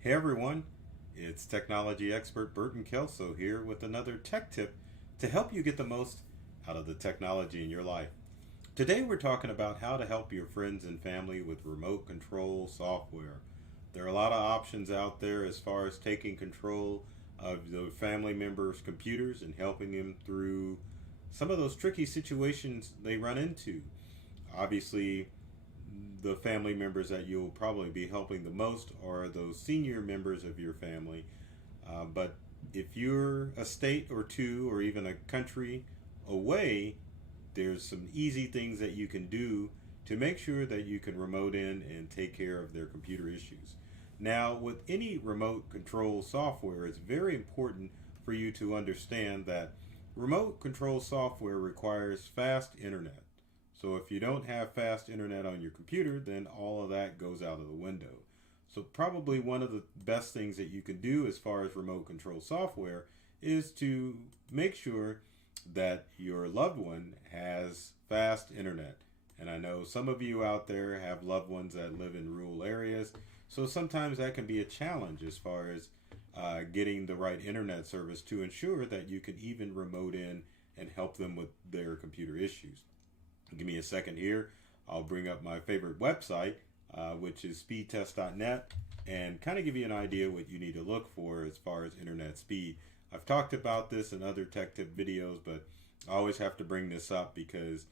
Hey everyone, it's technology expert Burton Kelso here with another tech tip to help you get the most out of the technology in your life. Today we're talking about how to help your friends and family with remote control software. There are a lot of options out there as far as taking control of the family members' computers and helping them through some of those tricky situations they run into. Obviously, the family members that you'll probably be helping the most are those senior members of your family. But if you're a state or two or even a country away, there's some easy things that you can do to make sure that you can remote in and take care of their computer issues. Now, with any remote control software, it's very important for you to understand that remote control software requires fast internet. So if you don't have fast internet on your computer, then all of that goes out of the window. So probably one of the best things that you can do as far as remote control software is to make sure that your loved one has fast internet. And I know some of you out there have loved ones that live in rural areas, so sometimes that can be a challenge as far as getting the right internet service to ensure that you can even remote in and help them with their computer issues. Give me a second here. I'll bring up my favorite website, which is speedtest.net, and kind of give you an idea what you need to look for as far as internet speed. I've talked about this in other tech tip videos, but I always have to bring this up because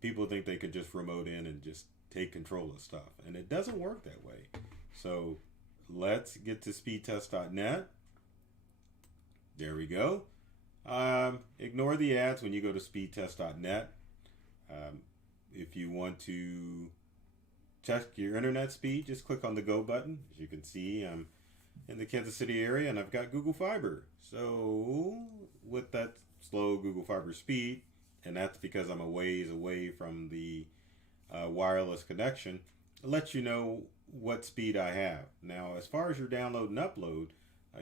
people think they could just remote in and just take control of stuff, and it doesn't work that way. So let's get to speedtest.net. There we go. Ignore the ads when you go to speedtest.net. If you want to check your internet speed, just click on the go button. As you can see, I'm in the Kansas City area and I've got Google Fiber. So with that slow Google Fiber speed, and that's because I'm a ways away from the wireless connection, it lets you know what speed I have. Now, as far as your download and upload,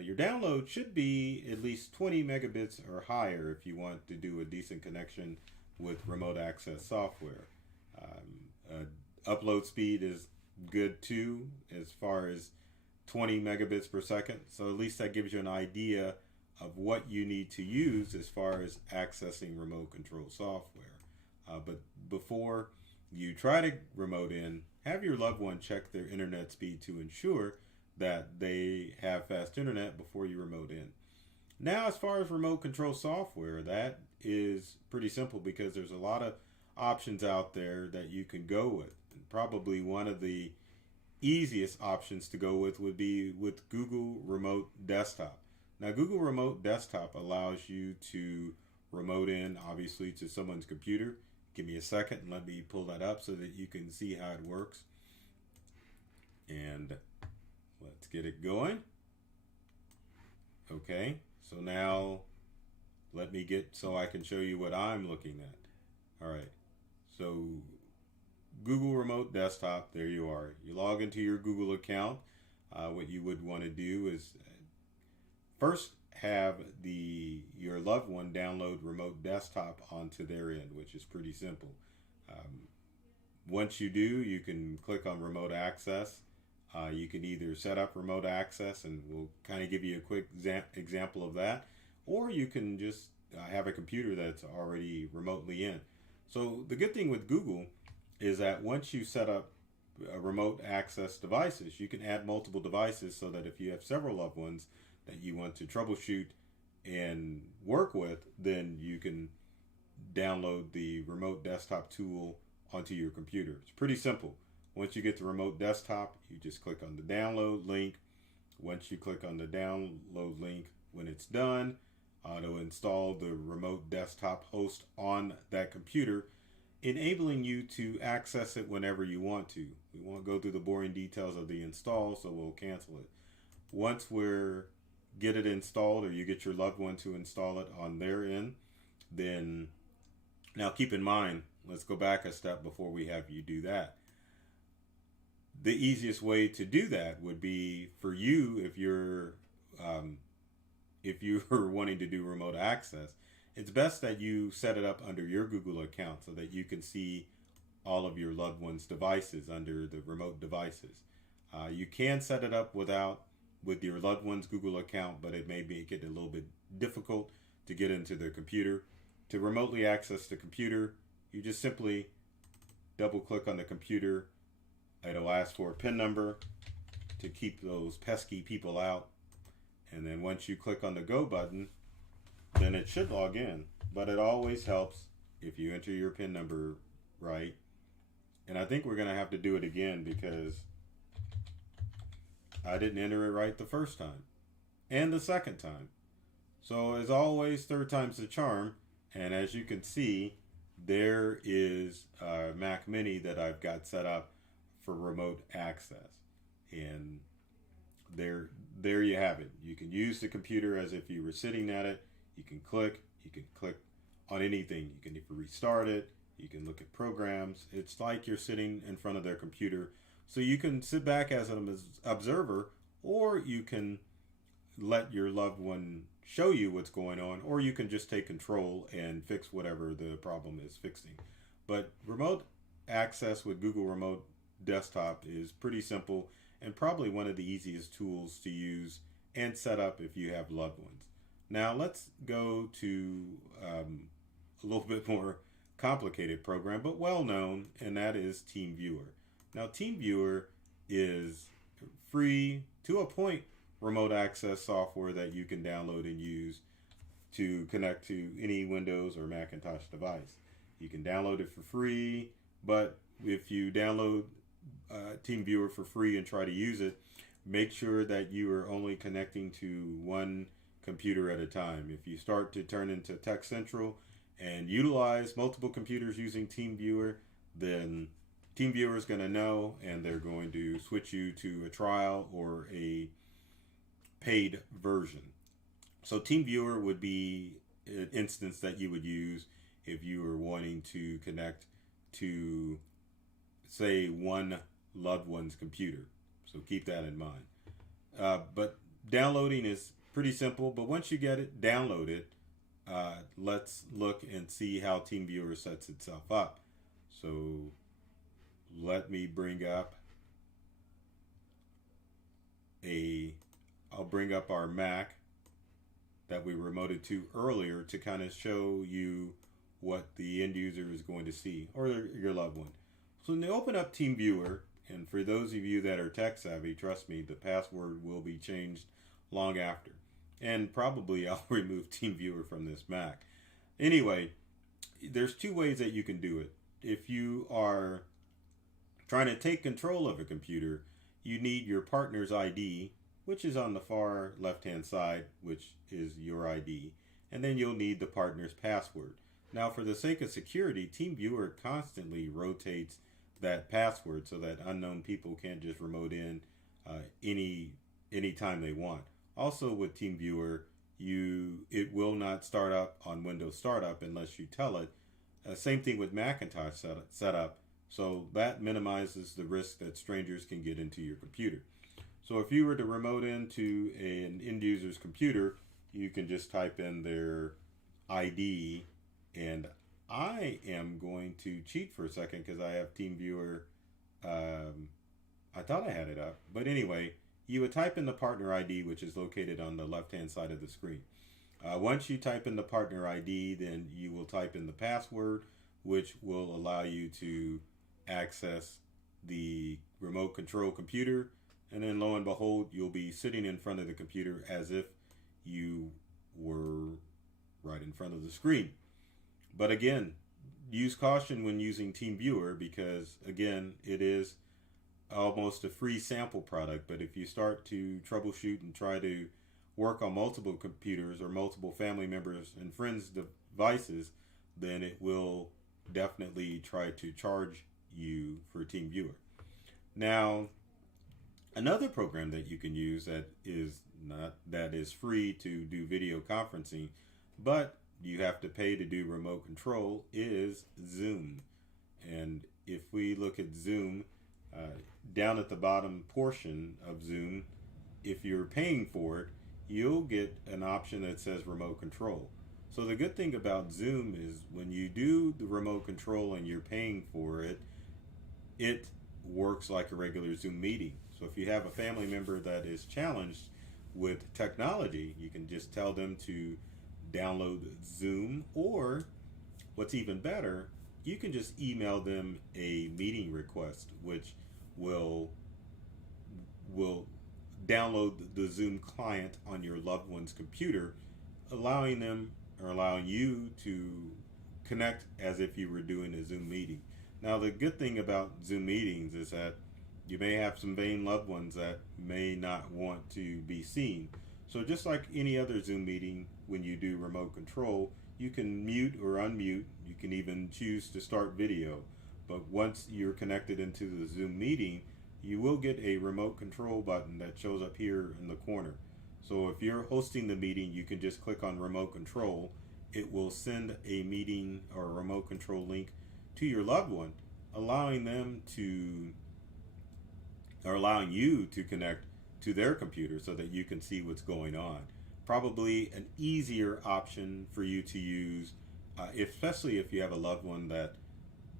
your download should be at least 20 megabits or higher if you want to do a decent connection with remote access software. Upload speed is good too, as far as 20 megabits per second. So at least that gives you an idea of what you need to use as far as accessing remote control software. But before you try to remote in, have your loved one check their internet speed to ensure that they have fast internet before you remote in. Now, as far as remote control software, that is pretty simple because there's a lot of options out there that you can go with. And probably one of the easiest options to go with would be with Google Remote Desktop. Now, Google Remote Desktop allows you to remote in, obviously, to someone's computer. Give me a second and let me pull that up so that you can see how it works. And let's get it going. Okay. So now let me get so I can show you what I'm looking at. All right. So Google Remote Desktop, there you are. You log into your Google account. What you would want to do is first have your loved one download Remote Desktop onto their end, which is pretty simple. Once you do, you can click on Remote Access. You can either set up remote access, and we'll kind of give you a quick example of that, or you can just have a computer that's already remotely in. So the good thing with Google is that once you set up remote access devices, you can add multiple devices so that if you have several loved ones that you want to troubleshoot and work with, then you can download the remote desktop tool onto your computer. It's pretty simple. Once you get the remote desktop, you just click on the download link. Once you click on the download link, when it's done, it'll install the remote desktop host on that computer, enabling you to access it whenever you want to. We won't go through the boring details of the install, so we'll cancel it. Once get it installed, or you get your loved one to install it on their end, then now keep in mind, let's go back a step before we have you do that. The easiest way to do that would be for you, if you're wanting to do remote access, it's best that you set it up under your Google account so that you can see all of your loved ones' devices under the remote devices. You can set it up without with your loved one's Google account, but it may make it a little bit difficult to get into their computer. To remotely access the computer, you just simply double click on the computer. It'll ask for a PIN number to keep those pesky people out. And then once you click on the go button, then it should log in. But it always helps if you enter your PIN number right. And I think we're going to have to do it again because I didn't enter it right the first time and the second time. So as always, third time's the charm. And as you can see, there is a Mac Mini that I've got set up for remote access. And there you have it. You can use the computer as if you were sitting at it. You can click on anything. You can restart it. You can look at programs. It's like you're sitting in front of their computer. So you can sit back as an observer, or you can let your loved one show you what's going on, or you can just take control and fix whatever the problem is fixing. But remote access with Google Remote Desktop is pretty simple and probably one of the easiest tools to use and set up if you have loved ones. Now let's go to a little bit more complicated program, but well known, and that is TeamViewer. Now TeamViewer is free to a point remote access software that you can download and use to connect to any Windows or Macintosh device. You can download it for free, but if you download TeamViewer for free and try to use it, make sure that you are only connecting to one computer at a time. If you start to turn into Tech Central and utilize multiple computers using TeamViewer, then TeamViewer is going to know, and they're going to switch you to a trial or a paid version. So TeamViewer would be an instance that you would use if you were wanting to connect to, say, one loved one's computer. So keep that in mind. But downloading is pretty simple, but once you get it, download it. Let's look and see how TeamViewer sets itself up. So let me bring up I'll bring up our Mac that we remoted to earlier to kind of show you what the end user is going to see, or your loved one. So when they open up TeamViewer, and for those of you that are tech savvy, trust me, the password will be changed long after. And probably I'll remove TeamViewer from this Mac. Anyway, there's two ways that you can do it. If you are trying to take control of a computer, you need your partner's ID, which is on the far left-hand side, which is your ID. And then you'll need the partner's password. Now, for the sake of security, TeamViewer constantly rotates that password so that unknown people can't just remote in any time they want. Also with TeamViewer, it will not start up on Windows Startup unless you tell it. Same thing with Macintosh setup. So that minimizes the risk that strangers can get into your computer. So if you were to remote into an end user's computer, you can just type in their ID, and I am going to cheat for a second because I have TeamViewer. I thought I had it up, but anyway, you would type in the partner ID, which is located on the left-hand side of the screen. Once you type in the partner ID, then you will type in the password, which will allow you to access the remote control computer. And then lo and behold, you'll be sitting in front of the computer as if you were right in front of the screen. But again, use caution when using TeamViewer because, again, it is almost a free sample product. But if you start to troubleshoot and try to work on multiple computers or multiple family members and friends' devices, then it will definitely try to charge you for TeamViewer. Now, another program that you can use that is free to do video conferencing, but you have to pay to do remote control, is Zoom. And if we look at Zoom, down at the bottom portion of Zoom, if you're paying for it, you'll get an option that says remote control. So the good thing about Zoom is when you do the remote control and you're paying for it, it works like a regular Zoom meeting. So if you have a family member that is challenged with technology, you can just tell them to download Zoom, or what's even better, you can just email them a meeting request, which will download the Zoom client on your loved one's computer, allowing them or allowing you to connect as if you were doing a Zoom meeting. Now, the good thing about Zoom meetings is that you may have some vain loved ones that may not want to be seen. So just like any other Zoom meeting, when you do remote control, you can mute or unmute. You can even choose to start video. But once you're connected into the Zoom meeting, you will get a remote control button that shows up here in the corner. So if you're hosting the meeting, you can just click on remote control. It will send a meeting or a remote control link to your loved one, allowing you to connect to their computer so that you can see what's going on. Probably an easier option for you to use, especially if you have a loved one that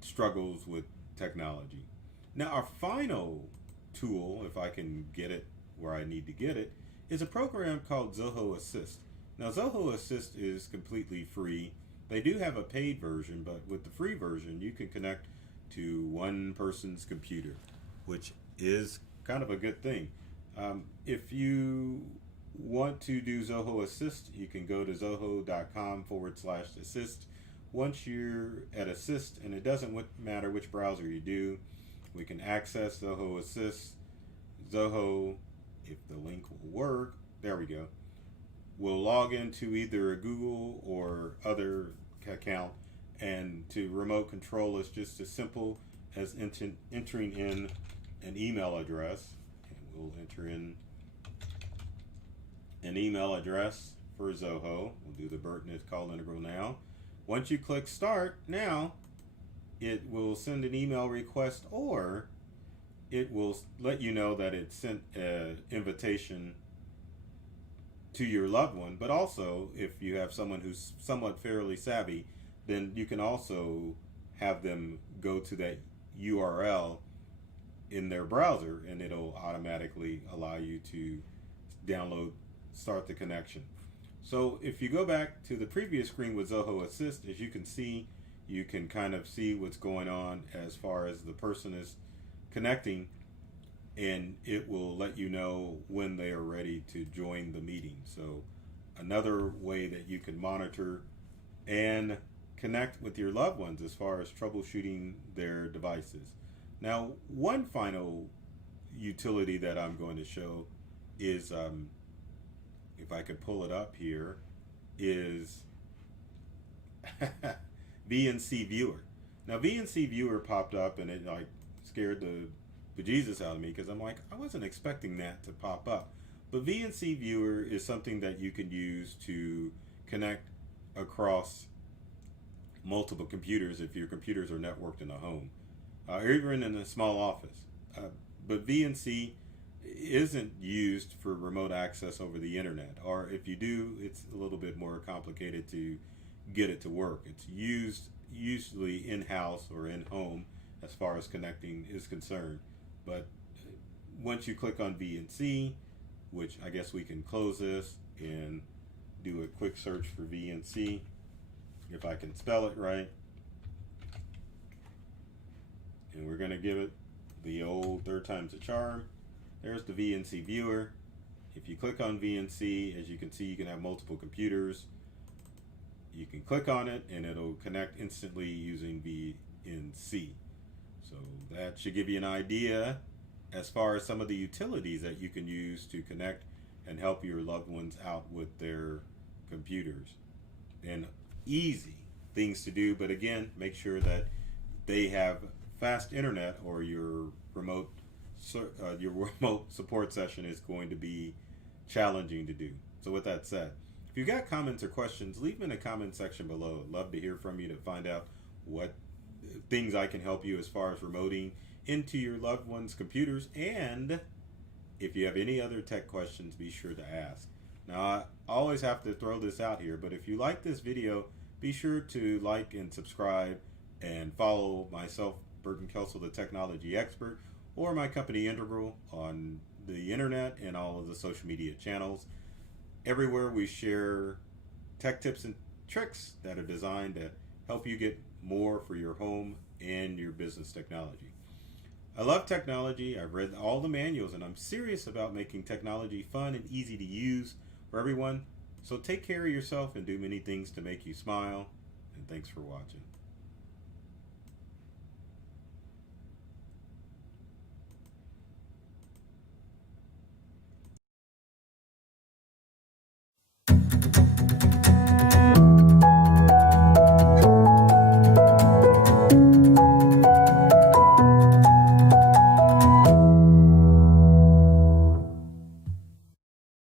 struggles with technology. Now, our final tool, if I can get it where I need to get it, is a program called Zoho Assist. Now, Zoho Assist is completely free. They do have a paid version, but with the free version, you can connect to one person's computer, which is kind of a good thing. If you want to do Zoho Assist, you can go to zoho.com/assist. Once you're at Assist, and it doesn't matter which browser you do, we can access Zoho Assist. Zoho, if the link will work, there we go, will log into either a Google or other account, and to remote control is just as simple as entering in an email address. And we'll enter in an email address for Zoho. We'll do the Burton is called integral now. Once you click start, now it will send an email request, or it will let you know that it sent an invitation to your loved one. But also, if you have someone who's somewhat fairly savvy, then you can also have them go to that URL in their browser, and it'll automatically allow you to start the connection. So if you go back to the previous screen with Zoho Assist, as you can see, you can kind of see what's going on as far as the person is connecting, and it will let you know when they are ready to join the meeting. So another way that you can monitor and connect with your loved ones as far as troubleshooting their devices. Now, one final utility that I'm going to show is, if I could pull it up here, is VNC Viewer. Now, VNC Viewer popped up, and it like scared the bejesus out of me, because I'm like, I wasn't expecting that to pop up. But VNC Viewer is something that you can use to connect across multiple computers if your computers are networked in a home, or even in a small office. But VNC isn't used for remote access over the internet, or if you do, it's a little bit more complicated to get it to work. It's used usually in-house or in-home as far as connecting is concerned. But once you click on VNC, which I guess we can close this and do a quick search for VNC, if I can spell it right, and we're going to give it the old third time's a charm. There's the VNC Viewer. If you click on VNC, as you can see, you can have multiple computers. You can click on it and it'll connect instantly using VNC. So that should give you an idea as far as some of the utilities that you can use to connect and help your loved ones out with their computers. And easy things to do, but again, make sure that they have fast internet, or your remote support session is going to be challenging to do. So with that said, if you got comments or questions, leave them in the comment section below. I'd love to hear from you to find out what things I can help you as far as remoting into your loved ones' computers. And if you have any other tech questions, be sure to ask. Now, I always have to throw this out here, but if you like this video, be sure to like and subscribe and follow myself, Burton Kelso, the technology expert, or my company Integral on the internet and all of the social media channels. Everywhere we share tech tips and tricks that are designed to help you get more for your home and your business technology. I love technology. I've read all the manuals and I'm serious about making technology fun and easy to use for everyone. So take care of yourself and do many things to make you smile. And thanks for watching.